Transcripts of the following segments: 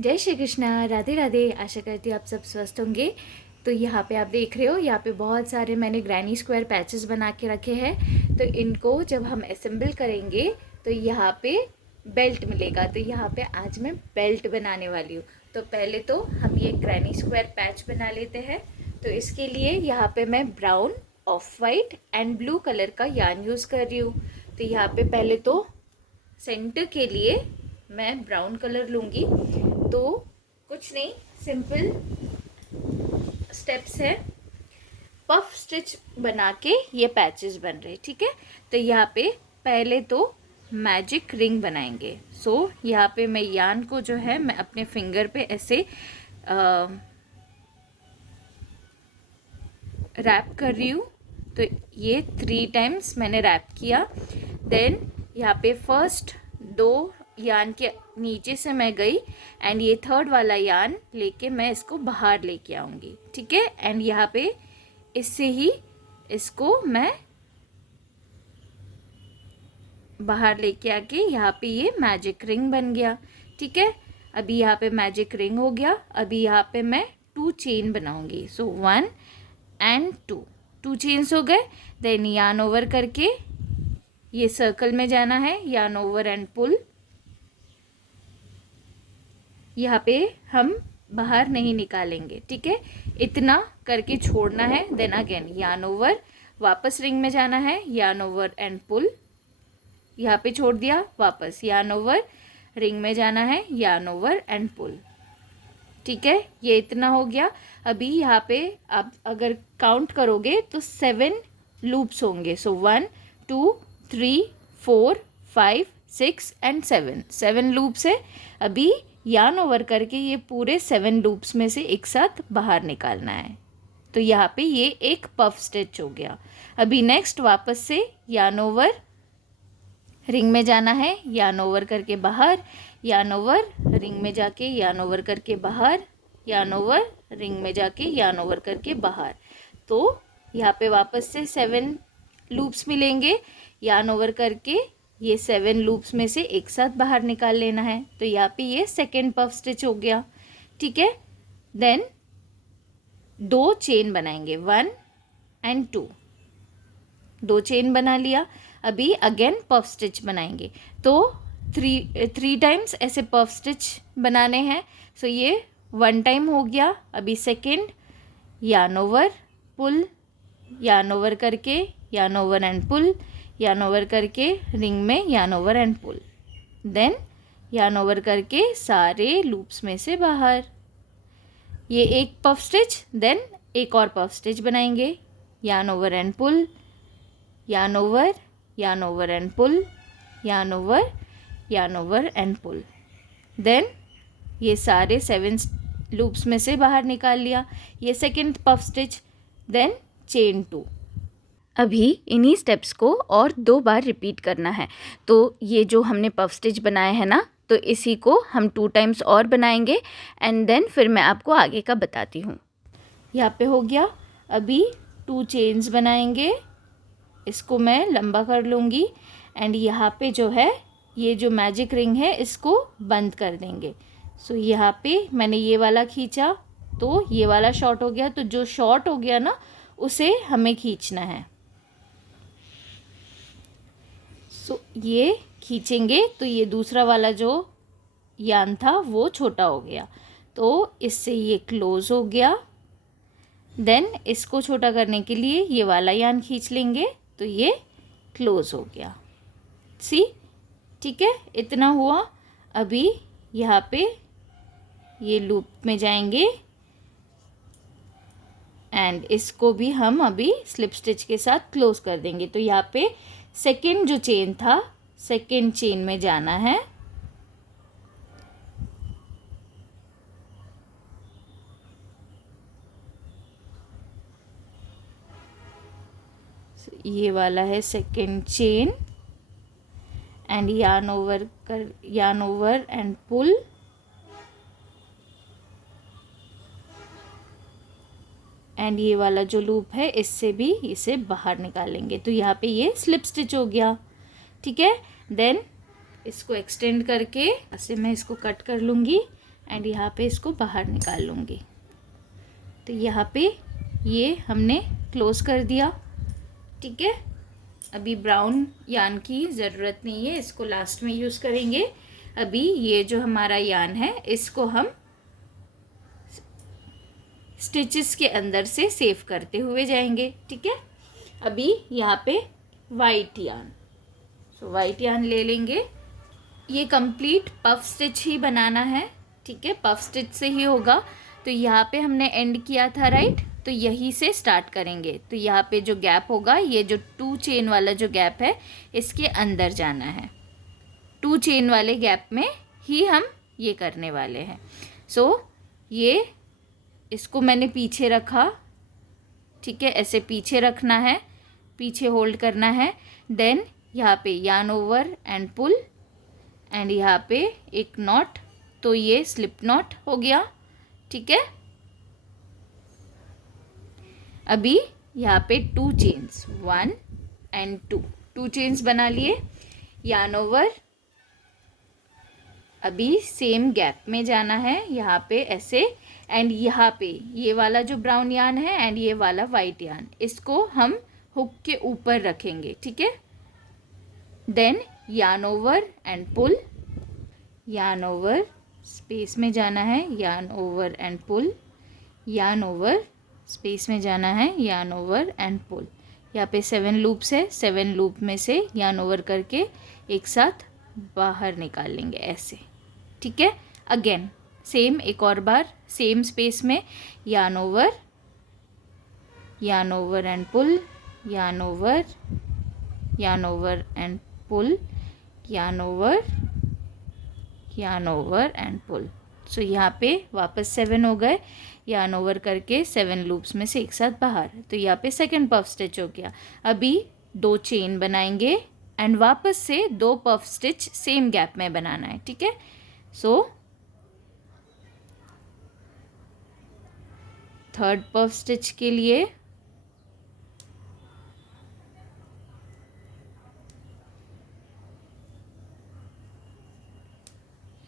जय श्री कृष्णा, राधे राधे। आशा करती हूँ आप सब स्वस्थ होंगे। तो यहाँ पे आप देख रहे हो, यहाँ पे बहुत सारे मैंने ग्रैनी स्क्वायर पैचेस बना के रखे हैं। तो इनको जब हम असेंबल करेंगे तो यहाँ पे बेल्ट मिलेगा। तो यहाँ पे आज मैं बेल्ट बनाने वाली हूँ। तो पहले तो हम ये ग्रैनी स्क्वायर पैच बना लेते हैं। तो इसके लिए यहाँ पे मैं brown, of white and blue colour का यार्न यूज़ कर रही हूँ। तो यहाँ पे पहले तो सेंटर के लिए मैं ब्राउन कलर लूँगी। तो कुछ नहीं, सिंपल स्टेप्स है। पफ स्टिच बना के ये पैचेस बन रहे, ठीक है। तो यहाँ पे पहले तो मैजिक रिंग बनाएंगे। यहाँ पे मैं यार्न को जो है मैं अपने फिंगर पे ऐसे रैप कर रही हूँ। तो ये 3 टाइम्स मैंने रैप किया। देन यहाँ पे फर्स्ट 2 यार्न के नीचे से मैं गई एंड ये 3rd वाला यार्न लेके मैं इसको बाहर लेके आऊँगी, ठीक है। एंड यहाँ पे इससे ही इसको मैं बाहर लेके आके यहाँ पे ये मैजिक रिंग बन गया, ठीक है। अभी यहाँ पे मैजिक रिंग हो गया। अभी यहाँ पे मैं 2 चेन बनाऊँगी। 1 एंड 2 चेन्स हो गए। देन यार्न ओवर करके ये सर्कल में जाना है, यार्न ओवर एंड पुल। यहाँ पे हम बाहर नहीं निकालेंगे, ठीक है। इतना करके छोड़ना है। देन अगेन यार्न ओवर, वापस रिंग में जाना है, यार्न ओवर एंड पुल। यहाँ पे छोड़ दिया, वापस यार्न ओवर, रिंग में जाना है, यार्न ओवर एंड पुल, ठीक है। ये इतना हो गया। अभी यहाँ पे आप अगर काउंट करोगे तो 7 लूप्स होंगे। 1 2 3 4 5 6 एंड 7 लूप्स है। अभी यार्न ओवर करके ये पूरे 7 लूप्स में से एक साथ बाहर निकालना है। तो यहाँ पे ये एक पफ स्टिच हो गया। अभी नेक्स्ट वापस से यार्न ओवर, रिंग में जाना है, यार्न ओवर करके बाहर, यार्न ओवर, रिंग में जाके यार्न ओवर करके बाहर, यार्न ओवर, रिंग में जाके यार्न ओवर करके बाहर। तो यहाँ पे वापस से 7 लूप्स मिलेंगे। यार्न ओवर करके ये 7 लूप्स में से एक साथ बाहर निकाल लेना है। तो यहाँ पे ये सेकेंड पफ स्टिच हो गया, ठीक है। देन 2 चेन बनाएंगे, 1 एंड 2 चेन बना लिया। अभी अगेन पफ स्टिच बनाएंगे। तो 3 टाइम्स ऐसे पफ स्टिच बनाने हैं। ये 1 टाइम हो गया। अभी second yarn over, pull, yarn over करके yarn over and pull, yarn over करके रिंग में yarn over and pull. Then yarn over करके सारे लूप्स में से बाहर। ये एक पफ स्टिच, देन एक और पफ स्टिच बनाएंगे, yarn over and pull, yarn over, yarn over and pull, yarn over, yarn over and pull। Then ये सारे 7 लूप्स में से बाहर निकाल लिया। ये second puff stitch, then chain 2। अभी इन्हीं स्टेप्स को और 2 बार रिपीट करना है। तो ये जो हमने पफ स्टिच बनाए हैं ना, तो इसी को हम 2 टाइम्स और बनाएंगे एंड देन फिर मैं आपको आगे का बताती हूँ। यहाँ पे हो गया। अभी 2 चेन्स बनाएंगे, इसको मैं लंबा कर लूँगी एंड यहाँ पे जो है ये जो मैजिक रिंग है इसको बंद कर देंगे। यहाँ पे मैंने ये वाला खींचा तो ये वाला शॉर्ट हो गया। तो जो शॉर्ट हो गया ना उसे हमें खींचना है। ये खींचेंगे तो ये दूसरा वाला जो यार्न था वो छोटा हो गया। तो इससे ये क्लोज हो गया। देन इसको छोटा करने के लिए ये वाला यार्न खींच लेंगे तो ये क्लोज हो गया। सी, ठीक है, इतना हुआ। अभी यहाँ पे ये लूप में जाएंगे एंड इसको भी हम अभी स्लिप स्टिच के साथ क्लोज कर देंगे। तो यहाँ पे सेकेंड जो चेन था, सेकेंड चेन में जाना है, ये वाला है second chain and yarn over and pull, and ये वाला जो लूप है इससे भी इसे बाहर निकालेंगे। तो यहाँ पे ये स्लिप स्टिच हो गया, ठीक है। देन इसको एक्सटेंड करके ऐसे मैं इसको कट कर लूँगी एंड यहाँ पे इसको बाहर निकाल लूँगी। तो यहाँ पे ये हमने क्लोज़ कर दिया, ठीक है। अभी ब्राउन यान की ज़रूरत नहीं है, इसको लास्ट में यूज़ करेंगे। अभी ये जो हमारा यान है इसको हम स्टिचेस के अंदर से सेव करते हुए जाएंगे, ठीक है। अभी यहाँ पे वाइट यान, सो वाइट यान ले लेंगे। ये कंप्लीट पफ स्टिच ही बनाना है, ठीक है, पफ स्टिच से ही होगा। तो यहाँ पे हमने एंड किया था, राइट, तो यहीं से स्टार्ट करेंगे। तो यहाँ पे जो गैप होगा, ये जो 2 चेन वाला जो गैप है इसके अंदर जाना है। 2 चेन वाले गैप में ही हम ये करने वाले हैं। सो ये इसको मैंने पीछे रखा, ठीक है, ऐसे पीछे रखना है, पीछे होल्ड करना है। देन यहाँ पे yarn over and pull, and यहाँ पे एक नॉट, तो ये स्लिप नॉट हो गया, ठीक है। अभी यहाँ पे 2 चेन्स, 1 एंड 2 चेन्स बना लिए। यार्न ओवर, अभी सेम गैप में जाना है यहाँ पे ऐसे, एंड यहाँ पे ये वाला जो ब्राउन यार्न है एंड ये वाला वाइट यार्न, इसको हम हुक के ऊपर रखेंगे, ठीक है। Then yarn over and pull, yarn over, space में जाना है, yarn over and pull, yarn over, space में जाना है, यार्न ओवर एंड पुल। यहाँ पे 7 लूप्स है, 7 लूप में से यार्न ओवर करके एक साथ बाहर निकाल लेंगे ऐसे, ठीक है। अगेन सेम, एक और बार सेम स्पेस में yarn over and pull, yarn over and pull, yarn over and pull. So यहाँ पे वापस 7 हो गए, यार्न ओवर करके 7 लूप्स में से एक साथ बाहर। तो यहाँ पे सेकंड पफ स्टिच हो गया। अभी 2 चेन बनाएंगे एंड वापस से 2 पफ स्टिच सेम गैप में बनाना है, ठीक है। सो थर्ड पफ स्टिच के लिए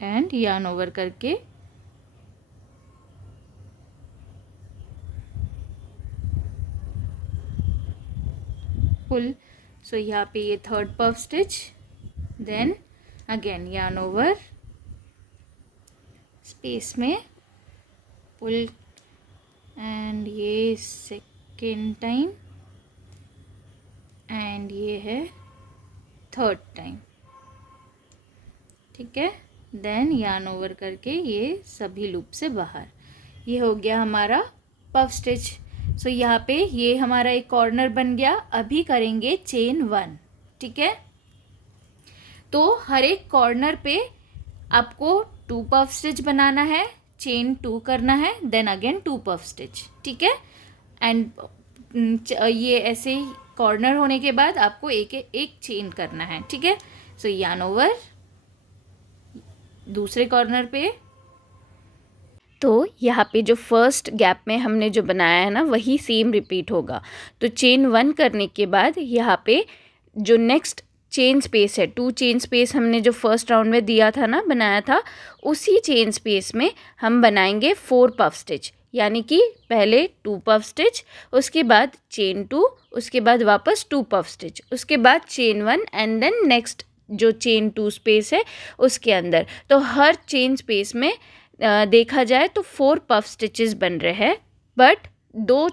एंड यार्न ओवर करके पुल। सो यहाँ पे ये third puff stitch, then again yarn over, space में पुल, एंड ये सेकेंड टाइम एंड ये है थर्ड टाइम, ठीक है। देन यार्न ओवर करके ये सभी लूप से बाहर। ये हो गया हमारा पफ स्टिच। सो यहाँ पे ये हमारा एक कॉर्नर बन गया। अभी करेंगे चेन 1, ठीक है। तो हर एक कॉर्नर पे आपको 2 पफ स्टिच बनाना है, चेन 2 करना है, देन अगेन 2 पफ स्टिच, ठीक है। एंड ये ऐसे कॉर्नर होने के बाद आपको एक चेन करना है, ठीक है। सो यार्न ओवर, दूसरे कॉर्नर पे, तो यहाँ पे जो फर्स्ट गैप में हमने जो बनाया है ना वही सेम रिपीट होगा। तो चेन 1 करने के बाद यहाँ पे जो नेक्स्ट चेन स्पेस है, 2 चेन स्पेस हमने जो फर्स्ट राउंड में दिया था ना, बनाया था, उसी चेन स्पेस में हम बनाएंगे 4 पफ स्टिच। यानी कि पहले 2 पफ स्टिच, उसके बाद चेन 2, उसके बाद वापस 2 पफ स्टिच, उसके बाद चेन 1 एंड देन नेक्स्ट जो चेन 2 स्पेस है उसके अंदर। तो हर चेन स्पेस में देखा जाए तो 4 पफ स्टिचेस बन रहे हैं, बट दो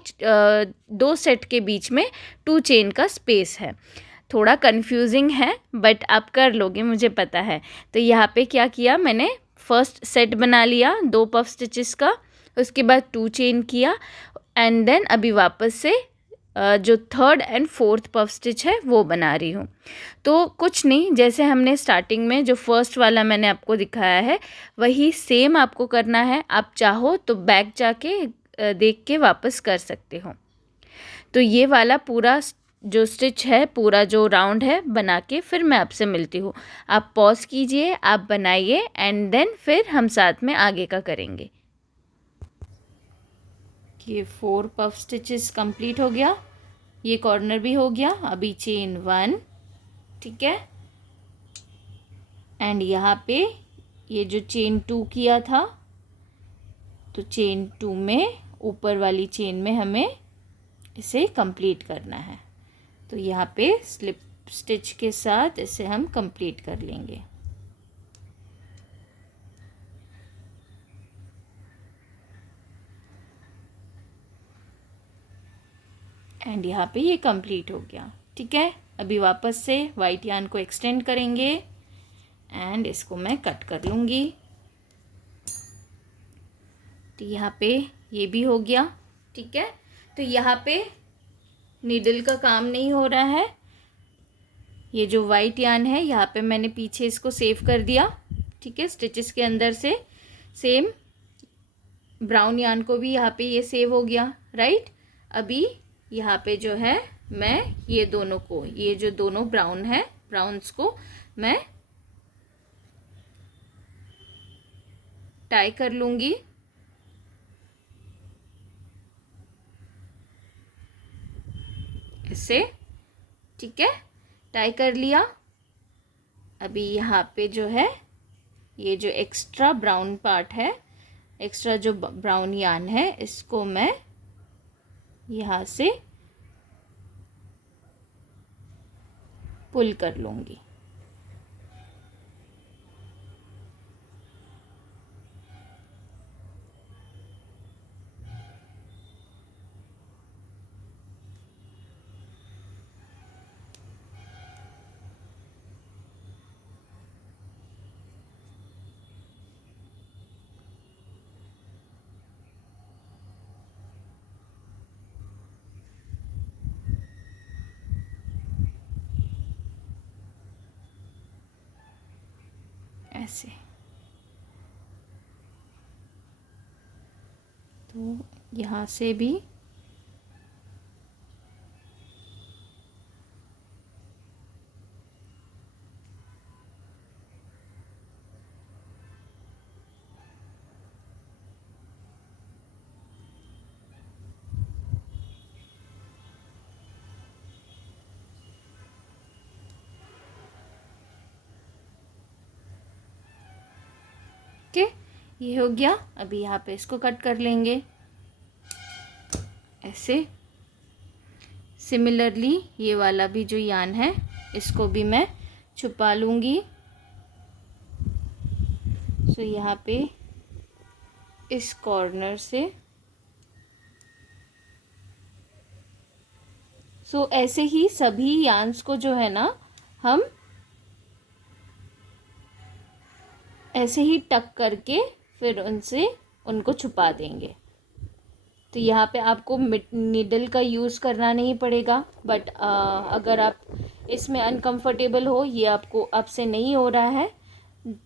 सेट के बीच में 2 चेन का स्पेस है। थोड़ा कंफ्यूजिंग है बट आप कर लोगे, मुझे पता है। तो यहाँ पे क्या किया मैंने, फर्स्ट सेट बना लिया 2 पफ स्टिचेस का, उसके बाद 2 चेन किया, एंड देन अभी वापस से जो third and fourth puff stitch है वो बना रही हूँ। तो कुछ नहीं, जैसे हमने स्टार्टिंग में जो फर्स्ट वाला मैंने आपको दिखाया है वही सेम आपको करना है। आप चाहो तो बैक जाके देख के वापस कर सकते हो। तो ये वाला पूरा जो स्टिच है, पूरा जो राउंड है बना के फिर मैं आपसे मिलती हूँ। आप पॉज कीजिए, आप बनाइए, एंड देन फिर हम साथ में आगे का करेंगे। ये 4 पफ स्टिचेस कंप्लीट हो गया, ये कॉर्नर भी हो गया। अभी चेन 1, ठीक है, एंड यहाँ पे ये जो चेन 2 किया था तो चेन 2 में ऊपर वाली चेन में हमें इसे कंप्लीट करना है। तो यहाँ पे स्लिप स्टिच के साथ इसे हम कंप्लीट कर लेंगे। एंड यहाँ पे ये कंप्लीट हो गया। ठीक है, अभी वापस से वाइट यार्न को एक्सटेंड करेंगे एंड इसको मैं कट कर लूँगी। तो यहाँ पे ये भी हो गया। ठीक है, तो यहाँ पे नीडल का काम नहीं हो रहा है। ये जो वाइट यार्न है यहाँ पे मैंने पीछे इसको सेव कर दिया। ठीक है, स्टिचेस के अंदर से सेम ब्राउन यार्न को भी यहाँ पे ये सेव हो गया। राइट, अभी यहाँ पे जो है मैं ये दोनों को, ये जो दोनों ब्राउन है, ब्राउन्स को मैं टाई कर लूँगी। ऐसे, ठीक है, टाई कर लिया। अभी यहाँ पे जो है ये जो एक्स्ट्रा ब्राउन पार्ट है, एक्स्ट्रा जो ब्राउन यार्न है, इसको मैं यहाँ से पुल कर लूँगी। ऐसे, तो यहाँ से भी के ये हो गया। अभी यहाँ पे इसको कट कर लेंगे ऐसे। सिमिलरली ये वाला भी जो यार्न है इसको भी मैं छुपा लूँगी। सो यहाँ पे इस कॉर्नर से, सो ऐसे ही सभी यार्न्स को जो है ना हम ऐसे ही टक करके फिर उनको छुपा देंगे। तो यहाँ पे आपको नीडल का यूज़ करना नहीं पड़ेगा, बट अगर आप इसमें अनकंफर्टेबल हो, ये आपको आपसे नहीं हो रहा है,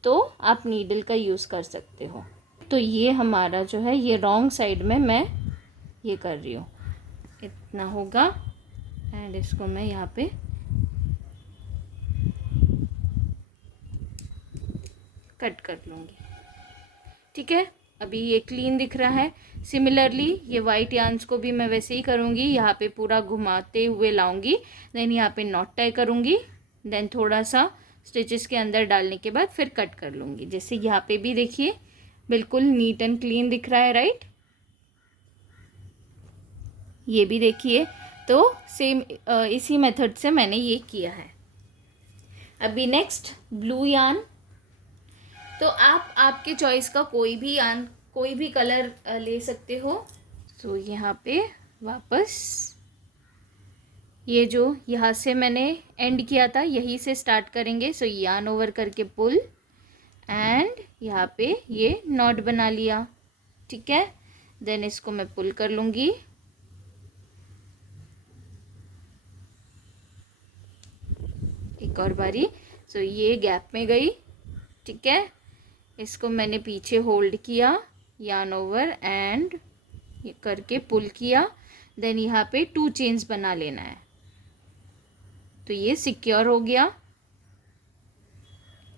तो आप नीडल का यूज़ कर सकते हो। तो ये हमारा जो है ये रॉन्ग साइड में मैं ये कर रही हूँ, इतना होगा एंड इसको मैं यहाँ पे कट कर लूँगी। ठीक है, अभी ये क्लीन दिख रहा है। सिमिलरली ये वाइट यार्न्स को भी मैं वैसे ही करूँगी, यहाँ पे पूरा घुमाते हुए लाऊंगी, देन यहाँ पे नॉट टाई करूँगी, देन थोड़ा सा स्टिचेस के अंदर डालने के बाद फिर कट कर लूँगी। जैसे यहाँ पे भी देखिए बिल्कुल नीट एंड क्लीन दिख रहा है। राइट, ये भी देखिए, तो सेम इसी मेथड से मैंने ये किया है। अभी नेक्स्ट ब्लू यार्न, तो आप आपके चॉइस का कोई भी यार्न, कोई भी कलर ले सकते हो। सो यहाँ पे वापस ये जो यहाँ से मैंने एंड किया था यहीं से स्टार्ट करेंगे। सो यार्न ओवर करके पुल एंड यहाँ पे ये नॉट बना लिया। ठीक है, देन इसको मैं पुल कर लूँगी। एक और बारी। सो ये गैप में गई। ठीक है, इसको मैंने पीछे होल्ड किया, यार्न ओवर एंड ये करके पुल किया, देन यहाँ पे 2 चेन्स बना लेना है। तो ये सिक्योर हो गया।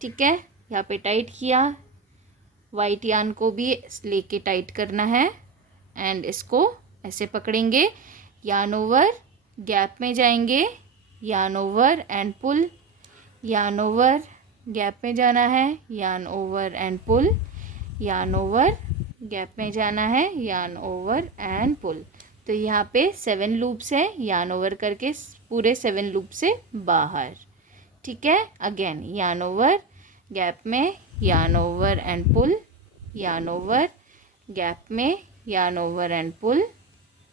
ठीक है, यहाँ पे टाइट किया, वाइट यार्न को भी लेके टाइट करना है एंड इसको ऐसे पकड़ेंगे, यार्न ओवर, गैप में जाएंगे, yarn over and pull, yarn over, gap में जाना है, yarn over and pull, yarn over, gap में जाना है, यार्न ओवर एंड पुल। तो यहाँ पे 7 लूप्स है, यार्न ओवर करके पूरे 7 लूप से बाहर। ठीक है, अगेन यार्न ओवर, गैप में yarn over and pull, yarn over, gap में yarn over and pull,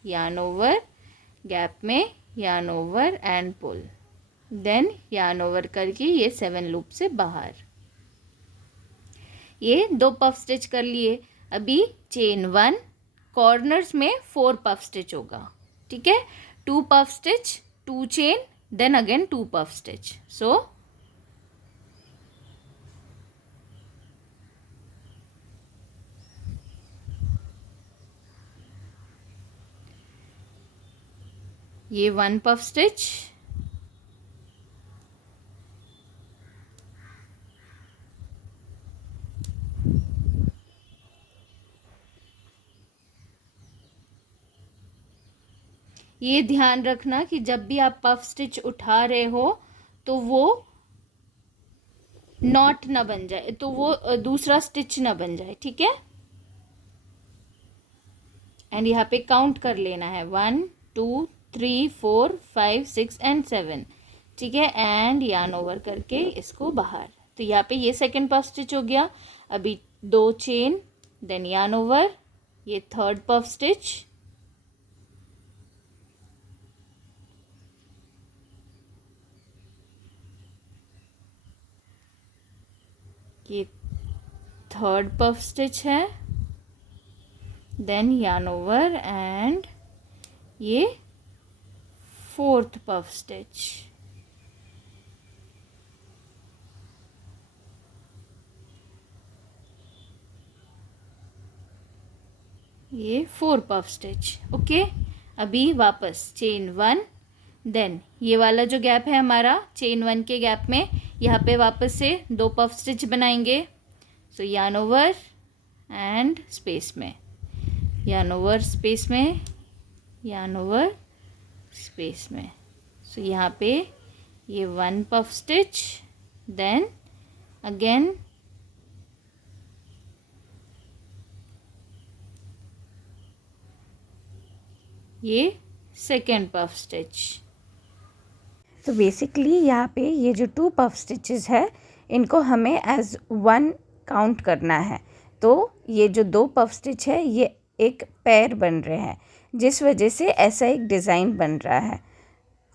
yarn over, gap में yarn over and pull, then yarn over करके ये 7 लूप से बाहर। ये 2 पफ स्टिच कर लिए। अभी चेन 1, कॉर्नर्स में 4 पफ स्टिच होगा। ठीक है, 2 puff stitch, 2 chain, then again 2 puff stitch. So ये 1 पफ स्टिच, ये ध्यान रखना कि जब भी आप पफ स्टिच उठा रहे हो तो वो नॉट ना बन जाए, तो वो दूसरा स्टिच ना बन जाए। ठीक है, एंड यहाँ पे काउंट कर लेना है 1 2 3 4 5 6 एंड 7। ठीक है, एंड यार्न ओवर करके इसको बाहर। तो यहाँ पे ये सेकंड पफ स्टिच हो गया। अभी 2 चेन, देन यार्न ओवर, ये 3rd पफ स्टिच, ये 3rd पफ स्टिच है, देन यार्न ओवर एंड ये 4th पफ स्टिच। ये 4 पफ स्टिच। ओके, अभी वापस चेन 1, देन ये वाला जो गैप है हमारा चेन 1 के गैप में, यहाँ पे वापस से 2 पफ स्टिच बनाएंगे। सो यार्न ओवर एंड स्पेस में, यार्न ओवर स्पेस में, यार्न ओवर स्पेस में। सो यहाँ पे ये 1 पफ स्टिच, देन अगेन ये 2nd पफ स्टिच। तो बेसिकली यहाँ पे ये जो 2 पफ स्टिचेस है इनको हमें एज 1 काउंट करना है। तो ये जो 2 पफ स्टिच है ये एक पेयर बन रहे हैं, जिस वजह से ऐसा एक डिज़ाइन बन रहा है।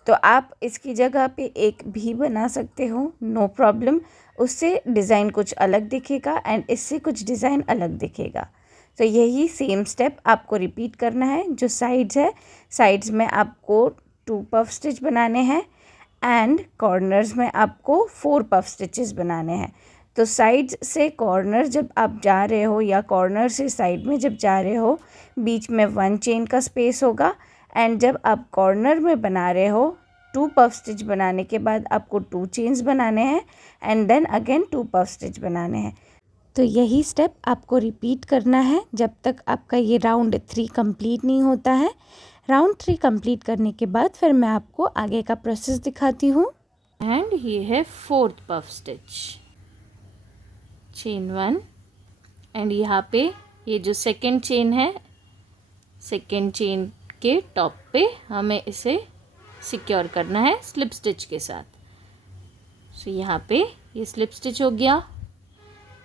तो आप इसकी जगह पे एक भी बना सकते हो, नो प्रॉब्लम। उससे डिज़ाइन कुछ अलग दिखेगा एंड इससे कुछ डिज़ाइन अलग दिखेगा। तो यही सेम स्टेप आपको रिपीट करना है। जो साइड्स है, साइड्स में आपको 2 पफ स्टिच बनाने हैं एंड कॉर्नर्स में आपको 4 पफ स्टिचेस बनाने हैं। तो साइड्स से कॉर्नर जब आप जा रहे हो या कॉर्नर से साइड में जब जा रहे हो, बीच में 1 चेन का स्पेस होगा एंड जब आप कॉर्नर में बना रहे हो 2 पफ स्टिच बनाने के बाद आपको 2 चेन्स बनाने हैं and then again 2 puff stitch बनाने हैं। तो यही स्टेप आपको रिपीट करना है जब तक आपका ये राउंड 3 कंप्लीट नहीं होता है। राउंड 3 कंप्लीट करने के बाद फिर मैं आपको आगे का प्रोसेस दिखाती हूँ। एंड ये है 4th puff stitch, chain 1, and यहाँ पे ये जो 2nd चेन है, 2nd चेन के टॉप पे हमें इसे सिक्योर करना है स्लिप स्टिच के साथ। सो यहाँ पे ये स्लिप स्टिच हो गया,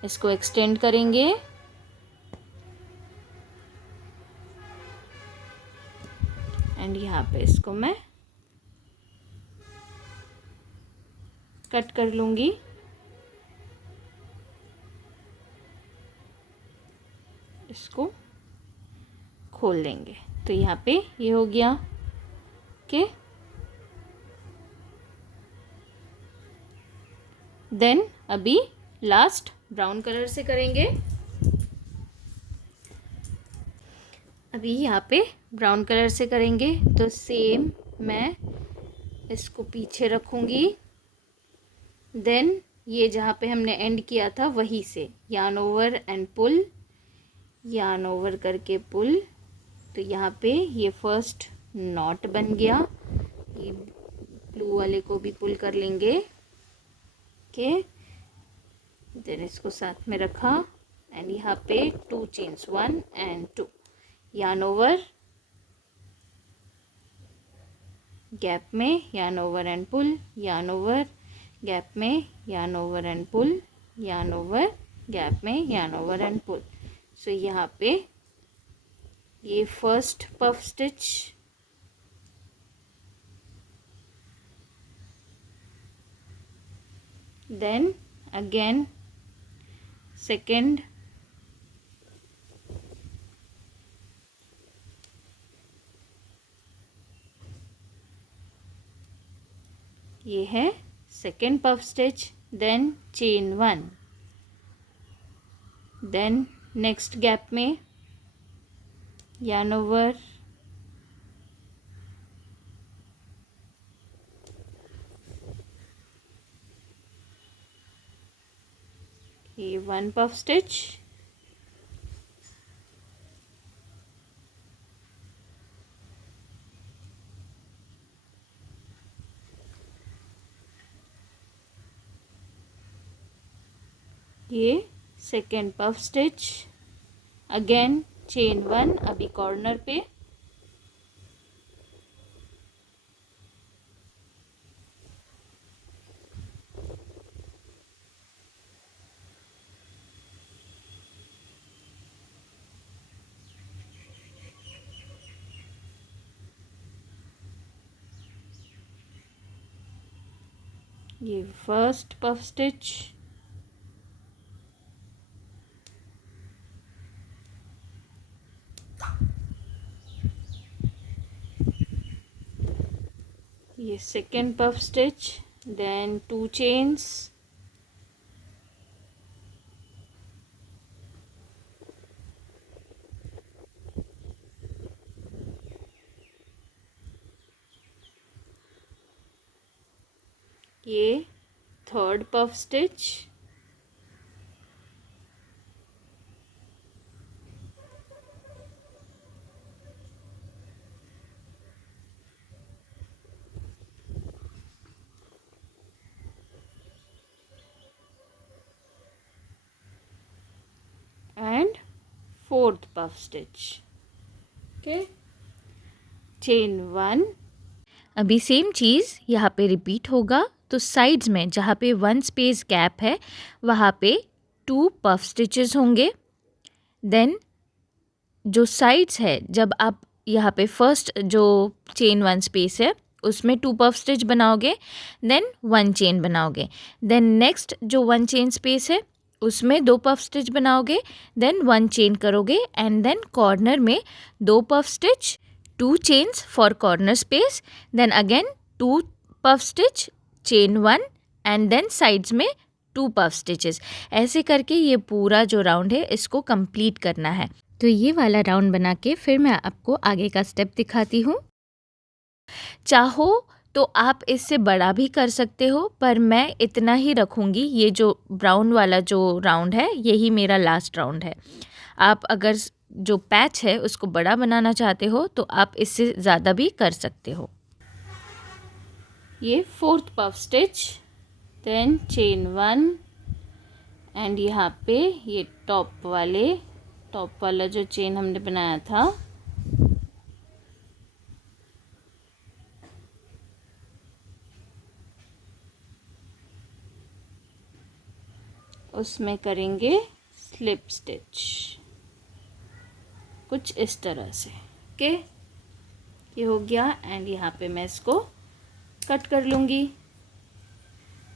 इसको एक्सटेंड करेंगे एंड यहाँ पे इसको मैं कट कर लूँगी। इसको खोल देंगे। तो यहाँ पे ये हो गया। ओके, देन अभी लास्ट ब्राउन कलर से करेंगे। अभी यहाँ पे ब्राउन कलर से करेंगे तो सेम मैं इसको पीछे रखूँगी, देन ये जहाँ पे हमने एंड किया था वहीं से yarn over and pull, yarn over करके पुल। तो यहाँ पे ये फर्स्ट नॉट बन गया। ये ब्लू वाले को भी पुल कर लेंगे। ओके, देन इसको साथ में रखा एंड यहाँ पे 2 chains 1 and 2, yarn over, gap में yarn over and pull, yarn over, gap में yarn over and pull, yarn over, gap में yarn over and pull. So यहाँ पे ये first puff stitch, then again second, ये है second puff stitch, then chain 1, then next gap में yarn over, ये 1 puff stitch, ये second puff stitch, again chain 1 अभी कॉर्नर पे, ये फर्स्ट पफ स्टिच, ये second puff stitch, then 2 chains, ये third puff stitch, and fourth puff stitch. Okay, chain 1. अभी same चीज़ यहाँ पे रिपीट होगा. तो साइड्स में जहाँ पे 1 स्पेस गैप है वहाँ पे 2 पफ स्टिचेस होंगे. देन जो साइड्स है, जब आप यहाँ पे फर्स्ट जो चेन 1 स्पेस है उसमें 2 पफ स्टिच बनाओगे, देन 1 चेन बनाओगे. देन नेक्स्ट जो 1 चेन स्पेस है उसमें 2 पफ स्टिच बनाओगे, देन 1 चेन करोगे, एंड देन कॉर्नर में 2 puff stitch, 2 chains for corner space, then again 2 puff stitch, chain 1, and then sides में 2 पफ स्टिचेस. ऐसे करके ये पूरा जो राउंड है इसको कंप्लीट करना है. तो ये वाला राउंड बना के फिर मैं आपको आगे का स्टेप दिखाती हूँ. चाहो तो आप इससे बड़ा भी कर सकते हो, पर मैं इतना ही रखूँगी. ये जो ब्राउन वाला जो राउंड है यही मेरा लास्ट राउंड है. आप अगर जो पैच है उसको बड़ा बनाना चाहते हो तो आप इससे ज़्यादा भी कर सकते हो. ये fourth puff stitch, then chain 1, and यहाँ पे ये टॉप वाला जो चेन हमने बनाया था उसमें करेंगे स्लिप स्टिच कुछ इस तरह से. ओके, ये हो गया. एंड यहाँ पे मैं इसको कट कर लूँगी.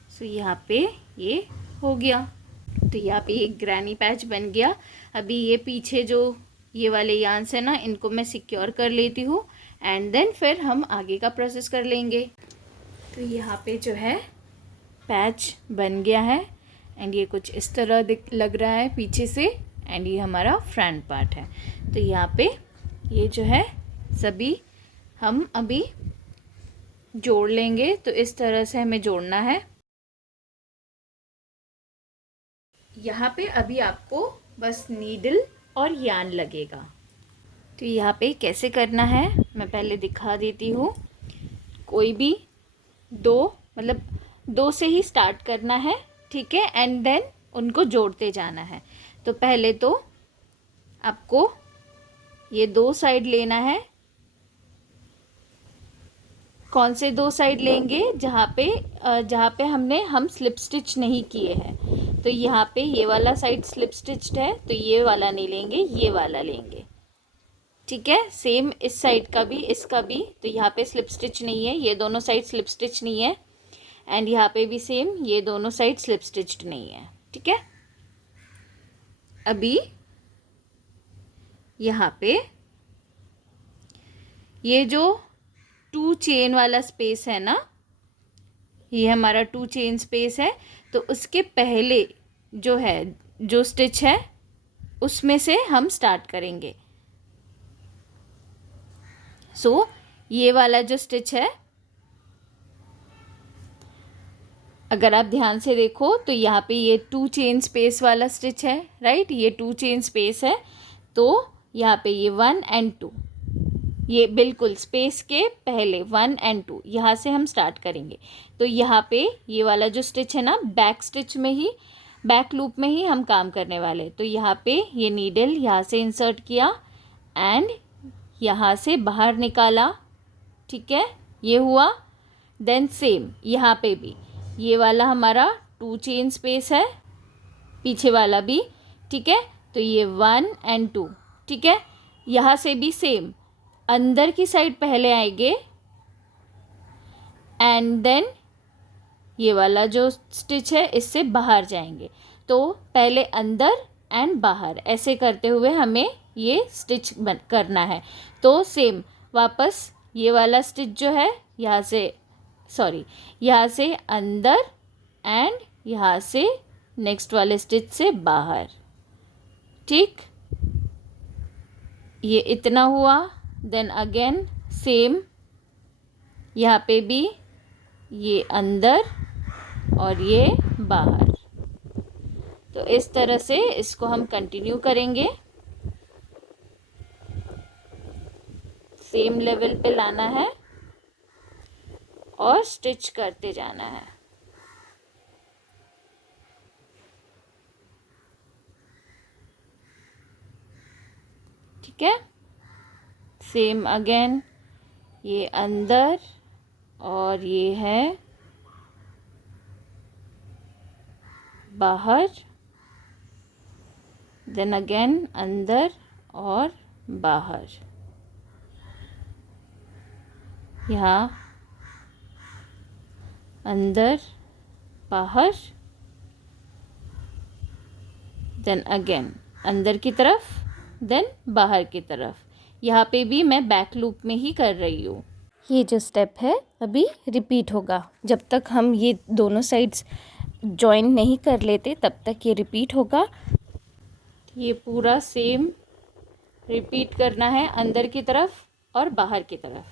सो यहाँ पे ये हो गया. तो यहाँ पे एक ग्रैनी पैच बन गया. अभी ये पीछे जो ये वाले यार्न्स है ना, इनको मैं सिक्योर कर लेती हूँ, एंड देन फिर हम आगे का प्रोसेस कर लेंगे. तो यहाँ पे जो है पैच बन गया है, एंड ये कुछ इस तरह लग रहा है पीछे से, एंड ये हमारा फ्रंट पार्ट है. तो यहाँ पे ये जो है सभी हम अभी जोड़ लेंगे. तो इस तरह से हमें जोड़ना है. यहाँ पे अभी आपको बस नीडल और यार्न लगेगा. तो यहाँ पे कैसे करना है मैं पहले दिखा देती हूँ. कोई भी 2 से ही स्टार्ट करना है, ठीक है, एंड देन उनको जोड़ते जाना है. तो तो पहले तो आपको ये 2 साइड लेना है। कौन से 2 साइड लेंगे? जहाँ पे हम स्लिप स्टिच नहीं किए हैं। तो यहाँ पे ये वाला साइड स्लिप स्टिच्ड है, तो ये वाला नहीं लेंगे, ये वाला लेंगे। ठीक है, सेम इस साइड का भी, इसका भी। तो यहाँ पे स्लिप स्टिच नहीं है, ये दोनों साइड स्लिप स्टिच नहीं है। एंड यहाँ पे भी सेम, ये दोनों साइड स्लिप स्टिच्ड नहीं है। ठीक है, अभी यहाँ पे ये जो 2 चेन वाला स्पेस है ना, ये हमारा 2 चेन स्पेस है। तो उसके पहले जो है, जो स्टिच है, उसमें से हम स्टार्ट करेंगे। सो ये वाला जो स्टिच है, अगर आप ध्यान से देखो तो यहाँ पे ये 2 चेन स्पेस वाला स्टिच है, राइट। ये 2 चेन स्पेस है, तो यहाँ पे ये 1 एंड 2, ये बिल्कुल स्पेस के पहले 1 एंड 2, यहाँ से हम स्टार्ट करेंगे। तो यहाँ पे ये वाला जो स्टिच है ना, बैक स्टिच में ही, बैक लूप में ही हम काम करने वाले। तो यहाँ पे ये नीडल यहाँ से इंसर्ट किया एंड यहाँ से बाहर निकाला। ठीक है, ये हुआ। देन सेम यहाँ पे भी ये वाला हमारा 2 चेन स्पेस है, पीछे वाला भी। ठीक है, तो ये 1 एंड 2। ठीक है, यहाँ से भी सेम, अंदर की साइड पहले आएंगे एंड देन ये वाला जो स्टिच है इससे बाहर जाएंगे। तो पहले अंदर एंड बाहर, ऐसे करते हुए हमें ये स्टिच करना है। तो सेम वापस ये वाला स्टिच जो है, यहाँ से अंदर एंड यहाँ से नेक्स्ट वाले स्टिच से बाहर। ठीक, ये इतना हुआ। देन अगेन सेम, यहाँ पे भी ये अंदर और ये बाहर। तो इस तरह से इसको हम कंटिन्यू करेंगे, सेम लेवल पे लाना है और स्टिच करते जाना है। ठीक है, सेम अगेन, ये अंदर और ये है बाहर। देन अगेन अंदर और बाहर, यहाँ अंदर बाहर। देन अगेन अंदर की तरफ, देन बाहर की तरफ। यहाँ पे भी मैं बैक लूप में ही कर रही हूँ। ये जो स्टेप है अभी रिपीट होगा, जब तक हम ये दोनों साइड्स जॉइन नहीं कर लेते तब तक ये रिपीट होगा। ये पूरा सेम रिपीट करना है, अंदर की तरफ और बाहर की तरफ,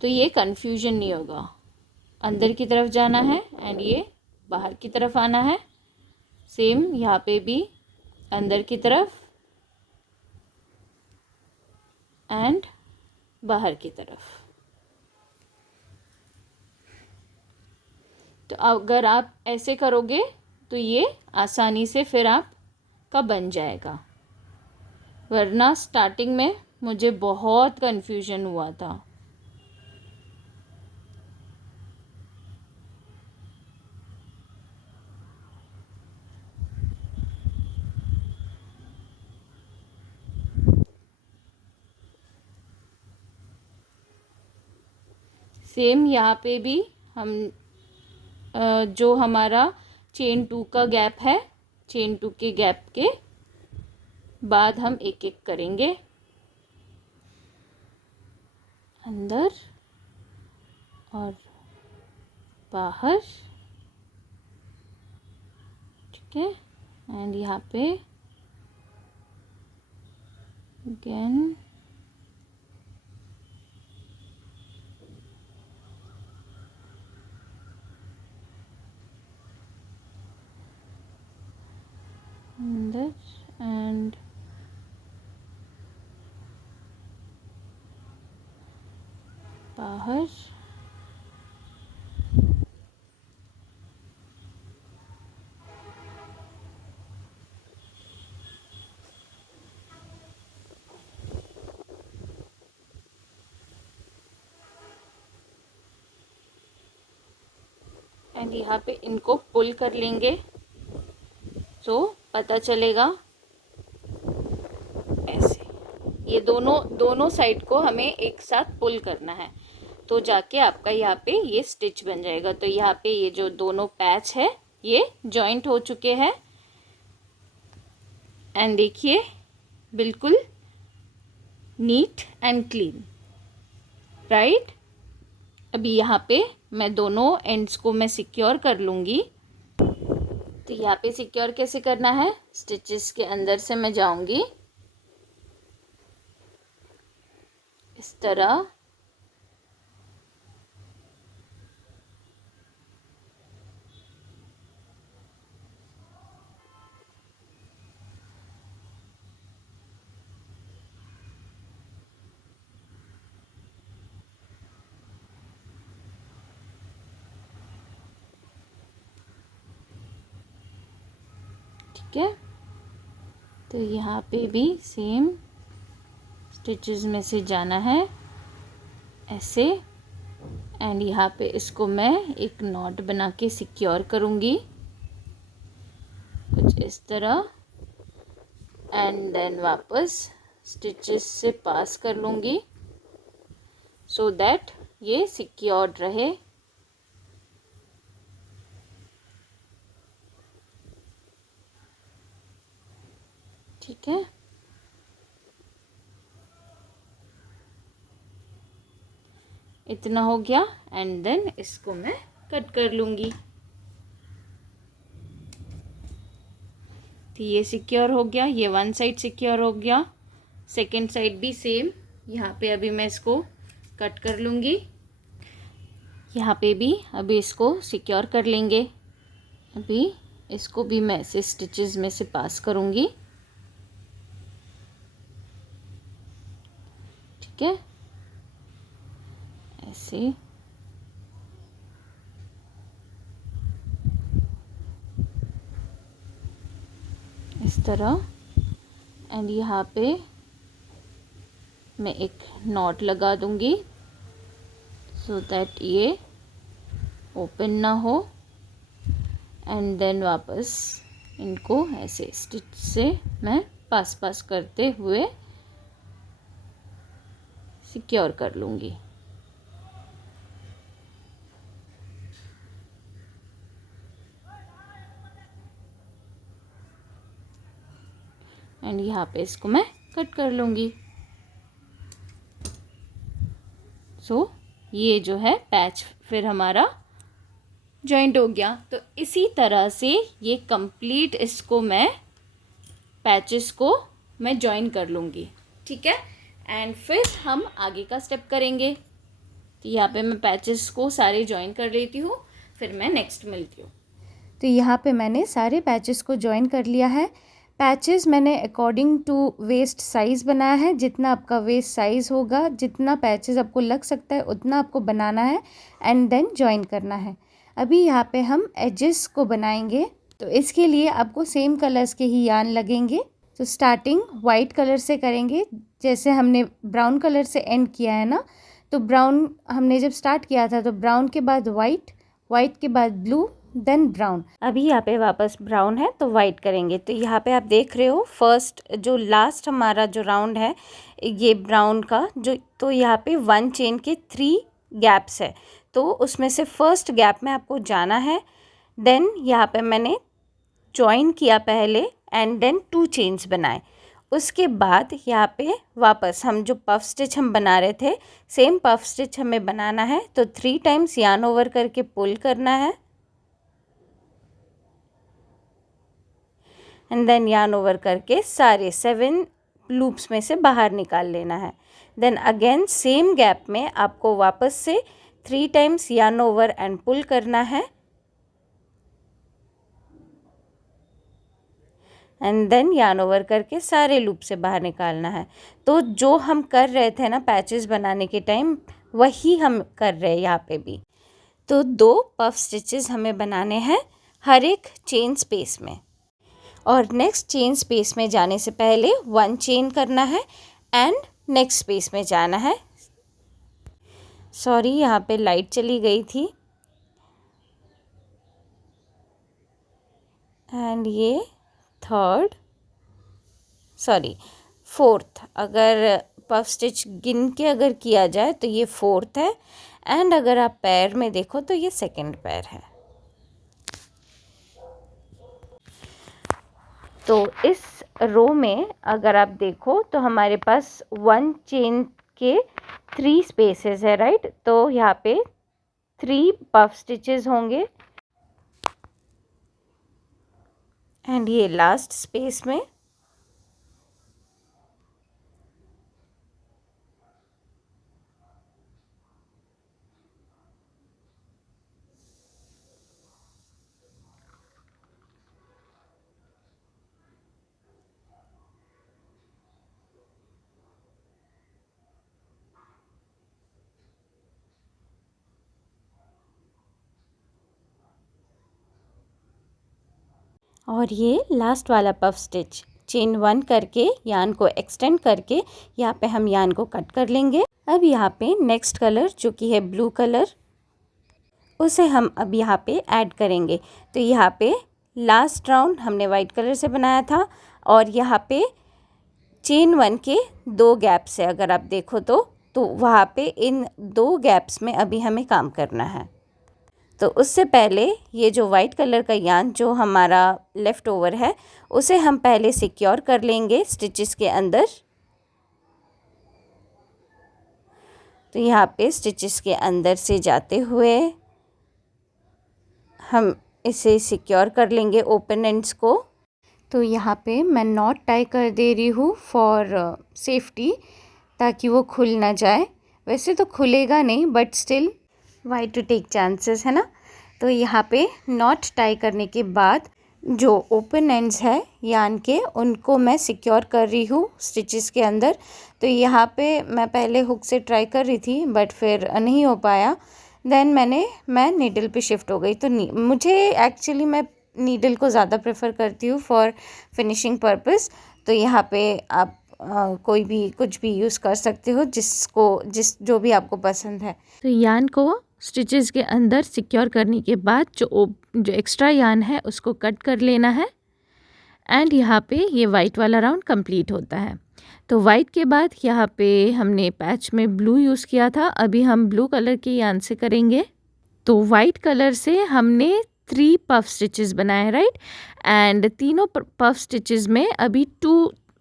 तो ये कन्फ्यूजन नहीं होगा। अंदर की तरफ जाना है एंड ये बाहर की तरफ आना है। सेम यहाँ पे भी अंदर की तरफ एंड बाहर की तरफ। तो अगर आप ऐसे करोगे तो ये आसानी से फिर आपका बन जाएगा, वरना स्टार्टिंग में मुझे बहुत कन्फ्यूजन हुआ था। सेम यहाँ पे भी हम जो हमारा चेन 2 का गैप है, चेन 2 के गैप के बाद हम एक एक करेंगे, अंदर और बाहर। ठीक है, एंड यहाँ पे अगेन अंदर एंड बाहर। एंड यहाँ पे इनको पुल कर लेंगे, सो पता चलेगा ऐसे। ये दोनों साइड को हमें एक साथ पुल करना है, तो जाके आपका यहाँ पे ये स्टिच बन जाएगा। तो यहाँ पे ये जो दोनों पैच है ये जॉइंट हो चुके हैं, एंड देखिए बिल्कुल नीट एंड क्लीन, राइट। अभी यहाँ पे मैं दोनों एंड्स को मैं सिक्योर कर लूँगी। तो यहाँ पे सिक्योर कैसे करना है, स्टिचेस के अंदर से मैं जाऊँगी इस तरह, ठीक है। तो यहाँ पे भी सेम स्टिचेस में से जाना है ऐसे, एंड यहाँ पे इसको मैं एक नॉट बना के सिक्योर करूँगी कुछ इस तरह, एंड देन वापस स्टिचेस से पास कर लूँगी सो दैट ये सिक्योर्ड रहे। ठीक है, इतना हो गया, एंड देन इसको मैं कट कर लूँगी। तो ये सिक्योर हो गया, ये वन साइड सिक्योर हो गया, सेकंड साइड भी सेम। यहाँ पे अभी मैं इसको कट कर लूँगी, यहाँ पे भी अभी इसको सिक्योर कर लेंगे। अभी इसको भी मैं ऐसे स्टिचेस में से पास करूँगी, ठीक है, ऐसे। इस तरह, एंड यहाँ पे मैं एक नॉट लगा दूँगी सो दैट ये ओपन ना हो, एंड देन वापस इनको ऐसे स्टिच से मैं पास करते हुए सिक्योर कर लूँगी। एंड यहाँ पे इसको मैं कट कर लूँगी। सो ये जो है पैच फिर हमारा जॉइंट हो गया। तो इसी तरह से ये कंप्लीट इसको मैं पैचेस को मैं जॉइन कर लूँगी, ठीक है। एंड फिर हम आगे का स्टेप करेंगे। तो यहाँ पे मैं पैचेस को सारे जॉइन कर लेती हूँ, फिर मैं नेक्स्ट मिलती हूँ। तो यहाँ पे मैंने सारे पैचेस को जॉइन कर लिया है। पैचेस मैंने अकॉर्डिंग टू वेस्ट साइज़ बनाया है, जितना आपका वेस्ट साइज़ होगा, जितना पैचेस आपको लग सकता है उतना आपको बनाना है एंड देन जॉइन करना है। अभी यहाँ पे हम एजेस को बनाएंगे, तो इसके लिए आपको सेम कलर्स के ही यार्न लगेंगे। तो स्टार्टिंग वाइट कलर से करेंगे, जैसे हमने ब्राउन कलर से एंड किया है ना, तो ब्राउन हमने जब स्टार्ट किया था तो ब्राउन के बाद वाइट, वाइट के बाद ब्लू, देन ब्राउन। अभी यहाँ पे वापस ब्राउन है तो वाइट करेंगे। तो यहाँ पे आप देख रहे हो फर्स्ट जो लास्ट हमारा जो राउंड है ये ब्राउन का जो, तो यहाँ पे 1 चेन के 3 गैप्स है, तो उसमें से फर्स्ट गैप में आपको जाना है। देन यहाँ पे मैंने जॉइन किया पहले एंड देन 2 चेन्स बनाए। उसके बाद यहाँ पे वापस हम जो पफ स्टिच हम बना रहे थे सेम पफ स्टिच हमें बनाना है, तो 3 टाइम्स यार्न ओवर करके पुल करना है एंड देन यार्न ओवर करके सारे 7 लूप्स में से बाहर निकाल लेना है। देन अगेन सेम गैप में आपको वापस से 3 times yarn over and pull करना है एंड देन यार्न ओवर करके सारे लूप से बाहर निकालना है। तो जो हम कर रहे थे ना पैचेस बनाने के टाइम, वही हम कर रहे हैं यहाँ पे भी। तो 2 पफ स्टिचेस हमें बनाने हैं हर एक चेन स्पेस में, और नेक्स्ट चेन स्पेस में जाने से पहले 1 चेन करना है एंड नेक्स्ट स्पेस में जाना है। सॉरी यहाँ पे लाइट चली गई थी। एंड ये फोर्थ। अगर पफ स्टिच गिन के अगर किया जाए तो ये फोर्थ है, एंड अगर आप पैर में देखो तो ये सेकंड पैर है। तो इस रो में अगर आप देखो तो हमारे पास 1 चेन के 3 स्पेसेस है, राइट। तो यहाँ पे 3 पफ स्टिचेस होंगे, एंड ये लास्ट स्पेस में और ये लास्ट वाला पफ स्टिच चेन 1 करके यान को एक्सटेंड करके यहाँ पे हम यान को कट कर लेंगे। अब यहाँ पे नेक्स्ट कलर जो कि है ब्लू कलर, उसे हम अब यहाँ पे ऐड करेंगे। तो यहाँ पे लास्ट राउंड हमने वाइट कलर से बनाया था, और यहाँ पे चेन 1 के 2 गैप्स है अगर आप देखो तो वहाँ पे इन 2 गैप्स में अभी हमें काम करना है। तो उससे पहले ये जो वाइट कलर का यान जो हमारा लेफ़्ट ओवर है उसे हम पहले सिक्योर कर लेंगे स्टिचेस के अंदर। तो यहाँ पे स्टिचेस के अंदर से जाते हुए हम इसे सिक्योर कर लेंगे ओपन एंड्स को। तो यहाँ पे मैं नॉट टाई कर दे रही हूँ फॉर सेफ्टी, ताकि वो खुल ना जाए। वैसे तो खुलेगा नहीं, but still why to take chances, है ना। तो यहाँ पे नॉट टाई करने के बाद जो ओपन एंड्स है यान के उनको मैं सिक्योर कर रही हूँ स्टिचेस के अंदर। तो यहाँ पे मैं पहले हुक से ट्राई कर रही थी, बट फिर नहीं हो पाया। देन मैं नीडल पे शिफ्ट हो गई। तो मुझे एक्चुअली मैं नीडल को ज़्यादा प्रेफर करती हूँ फॉर फिनिशिंग पर्पस। तो यहाँ पे आप कोई भी कुछ भी यूज़ कर सकते हो, जो भी आपको पसंद है। तो यान को स्टिचेस के अंदर सिक्योर करने के बाद जो एक्स्ट्रा यान है उसको कट कर लेना है, एंड यहाँ पे ये वाइट वाला राउंड कंप्लीट होता है। तो वाइट के बाद यहाँ पे हमने पैच में ब्लू यूज़ किया था, अभी हम ब्लू कलर के यान से करेंगे। तो वाइट कलर से हमने 3 पफ स्टिचेस बनाए, राइट। एंड तीनों पफ स्टिचेस में अभी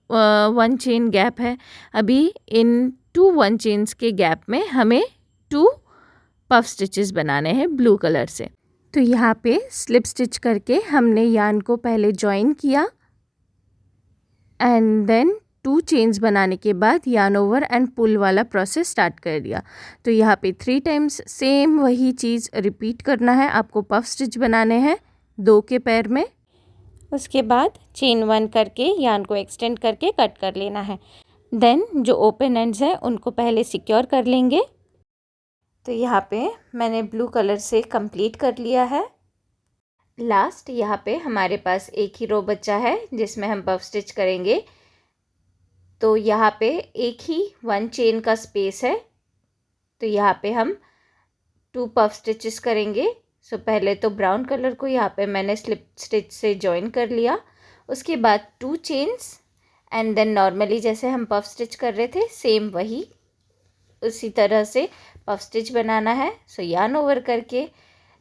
1 चेन गैप है। अभी इन 2 1 चेन्स के गैप में हमें 2 पफ स्टिचेस बनाने हैं ब्लू कलर से। तो यहाँ पे स्लिप स्टिच करके हमने यान को पहले जॉइन किया, एंड देन 2 चेन्स बनाने के बाद यान ओवर एंड पुल वाला प्रोसेस स्टार्ट कर दिया। तो यहाँ पे 3 टाइम्स सेम वही चीज़ रिपीट करना है। आपको पफ स्टिच बनाने हैं 2 के पैर में, उसके बाद चेन 1 करके यान को एक्सटेंड करके कट कर लेना है। देन जो ओपन एंड्स हैं उनको पहले सिक्योर कर लेंगे। तो यहाँ पे मैंने ब्लू कलर से कंप्लीट कर लिया है। लास्ट यहाँ पे हमारे पास एक ही रो बचा है जिसमें हम पफ स्टिच करेंगे। तो यहाँ पे एक ही 1 चेन का स्पेस है, तो यहाँ पे हम 2 पफ स्टिचेस करेंगे। सो पहले तो ब्राउन कलर को यहाँ पे मैंने स्लिप स्टिच से जॉइन कर लिया, उसके बाद 2 चेन्स, एंड देन नॉर्मली जैसे हम पफ स्टिच कर रहे थे सेम वही उसी तरह से पफ स्टिच बनाना है। सो यान ओवर करके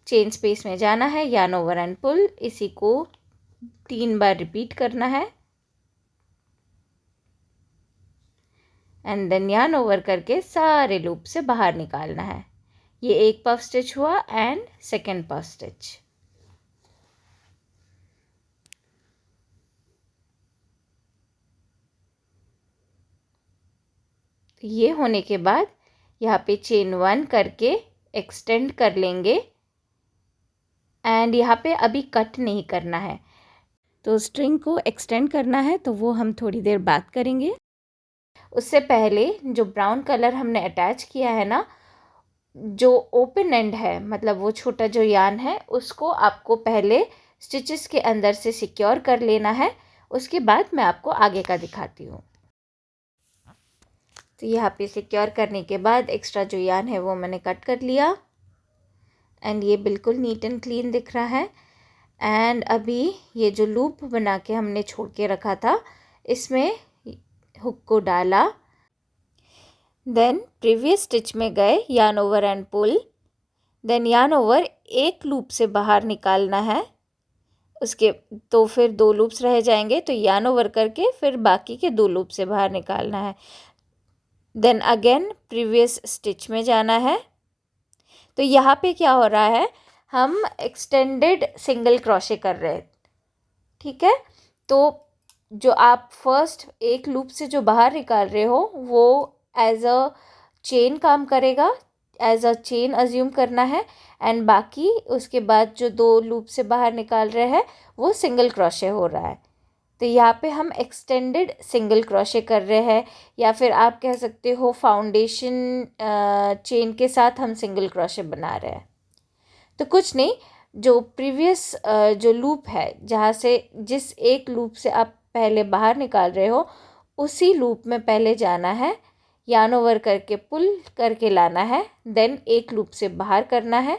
चेन स्पेस में जाना है, यान ओवर एंड पुल, इसी को 3 बार रिपीट करना है, एंड देन यान ओवर करके सारे लूप से बाहर निकालना है। ये एक पफ स्टिच हुआ एंड सेकेंड पफ स्टिच। ये होने के बाद यहाँ पे चेन 1 करके एक्सटेंड कर लेंगे, एंड यहाँ पे अभी कट नहीं करना है। तो स्ट्रिंग को एक्सटेंड करना है तो वो हम थोड़ी देर बाद करेंगे। उससे पहले जो ब्राउन कलर हमने अटैच किया है ना, जो ओपन एंड है, मतलब वो छोटा जो यान है, उसको आपको पहले स्टिचेस के अंदर से सिक्योर कर लेना है। उसके बाद मैं आपको आगे का दिखाती हूँ। तो यहाँ पे सिक्योर करने के बाद एक्स्ट्रा जो यान है वो मैंने कट कर लिया, एंड ये बिल्कुल नीट एंड क्लीन दिख रहा है। एंड अभी ये जो लूप बना के हमने छोड़ के रखा था इसमें हुक को डाला, देन प्रीवियस स्टिच में गए, yarn over and pull, then yarn over एक लूप से बाहर निकालना है, उसके तो फिर 2 लूप्स रह जाएंगे, तो यार्न ओवर करके फिर बाकी के 2 लूप से बाहर निकालना है। देन अगेन प्रीवियस स्टिच में जाना है। तो यहाँ पे क्या हो रहा है, हम एक्सटेंडेड सिंगल क्रोशे कर रहे हैं, ठीक है। तो जो आप फर्स्ट एक लूप से जो बाहर निकाल रहे हो वो एज अ चेन काम करेगा, एज अ चेन अज्यूम करना है, एंड बाकी उसके बाद जो 2 लूप से बाहर निकाल रहे हैं वो सिंगल क्रोशे हो रहा है। तो यहाँ पे हम एक्सटेंडेड सिंगल क्रोशे कर रहे हैं, या फिर आप कह सकते हो फाउंडेशन चेन के साथ हम सिंगल क्रोशे बना रहे हैं। तो कुछ नहीं, जो प्रीवियस जो लूप है, जहाँ से जिस एक लूप से आप पहले बाहर निकाल रहे हो उसी लूप में पहले जाना है, यार्न ओवर करके पुल करके लाना है, देन एक लूप से बाहर करना है,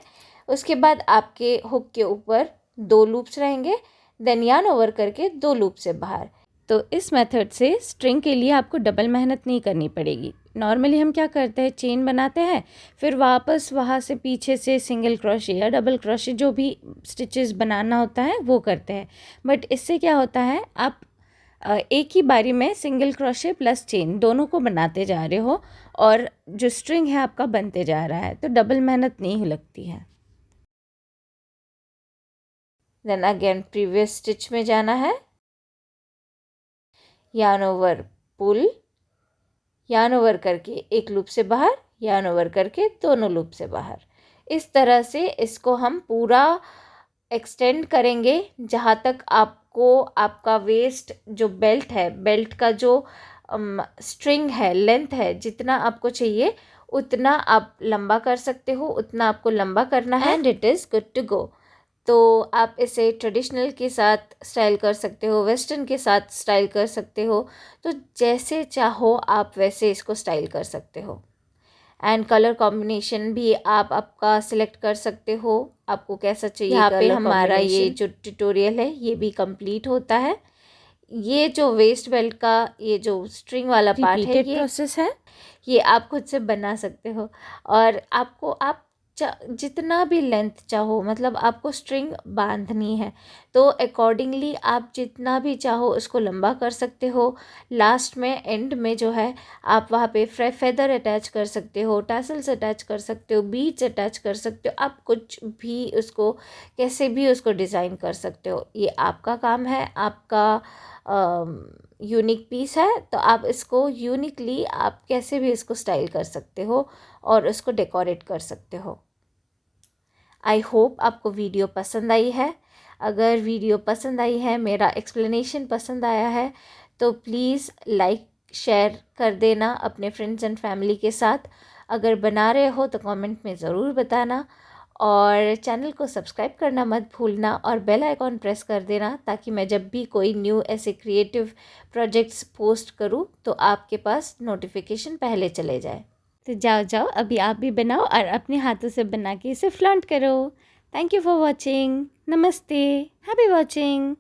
उसके बाद आपके हुक के ऊपर 2 लूप्स रहेंगे, देन यार्न ओवर करके 2 लूप से बाहर। तो इस मेथड से स्ट्रिंग के लिए आपको डबल मेहनत नहीं करनी पड़ेगी। नॉर्मली हम क्या करते हैं, चेन बनाते हैं, फिर वापस वहाँ से पीछे से सिंगल क्रोशे या डबल क्रोशे जो भी स्टिचेस बनाना होता है वो करते हैं। बट इससे क्या होता है, आप एक ही बारी में सिंगल क्रोशे प्लस चेन दोनों को बनाते जा रहे हो और जो स्ट्रिंग है आपका बनते जा रहा है, तो डबल मेहनत नहीं लगती है। देन अगेन प्रीवियस स्टिच में जाना है, yarn over pull, yarn over करके एक लूप से बाहर, यार्न ओवर करके दोनों लूप से बाहर। इस तरह से इसको हम पूरा एक्सटेंड करेंगे जहाँ तक आपको आपका वेस्ट जो बेल्ट है, बेल्ट का जो स्ट्रिंग है, लेंथ है, जितना आपको चाहिए उतना आप लंबा कर सकते हो, उतना आपको लंबा करना है, and it is good to go. तो आप इसे ट्रेडिशनल के साथ स्टाइल कर सकते हो, वेस्टर्न के साथ स्टाइल कर सकते हो, तो जैसे चाहो आप वैसे इसको स्टाइल कर सकते हो। एंड कलर कॉम्बिनेशन भी आप आपका सिलेक्ट कर सकते हो, आपको कैसा चाहिए। यहाँ पे हमारा ये जो ट्यूटोरियल है ये भी कंप्लीट होता है। ये जो वेस्ट बेल्ट का ये जो स्ट्रिंग वाला पार्ट है, ये प्रोसेस है, ये आप खुद से बना सकते हो, और आपको आप जितना भी लेंथ चाहो, मतलब आपको स्ट्रिंग बांधनी है तो अकॉर्डिंगली आप जितना भी चाहो उसको लंबा कर सकते हो। लास्ट में एंड में जो है आप वहाँ पे फेदर अटैच कर सकते हो, टैसल्स अटैच कर सकते हो, बीड्स अटैच कर सकते हो, आप कुछ भी उसको कैसे भी उसको डिज़ाइन कर सकते हो। ये आपका काम है, आपका यूनिक पीस है, तो आप इसको यूनिकली आप कैसे भी इसको स्टाइल कर सकते हो और उसको डेकोरेट कर सकते हो। आई होप आपको वीडियो पसंद आई है। अगर वीडियो पसंद आई है, मेरा एक्सप्लेनेशन पसंद आया है, तो प्लीज़ लाइक शेयर कर देना अपने फ्रेंड्स एंड फैमिली के साथ। अगर बना रहे हो तो कमेंट में ज़रूर बताना, और चैनल को सब्सक्राइब करना मत भूलना, और बेल आइकॉन प्रेस कर देना ताकि मैं जब भी कोई न्यू ऐसे क्रिएटिव प्रोजेक्ट्स पोस्ट करूँ तो आपके पास नोटिफिकेशन पहले चले जाए। तो जाओ अभी आप भी बनाओ और अपने हाथों से बना के इसे फ्लॉन्ट करो। Thank you for watching. नमस्ते, हैप्पी वॉचिंग।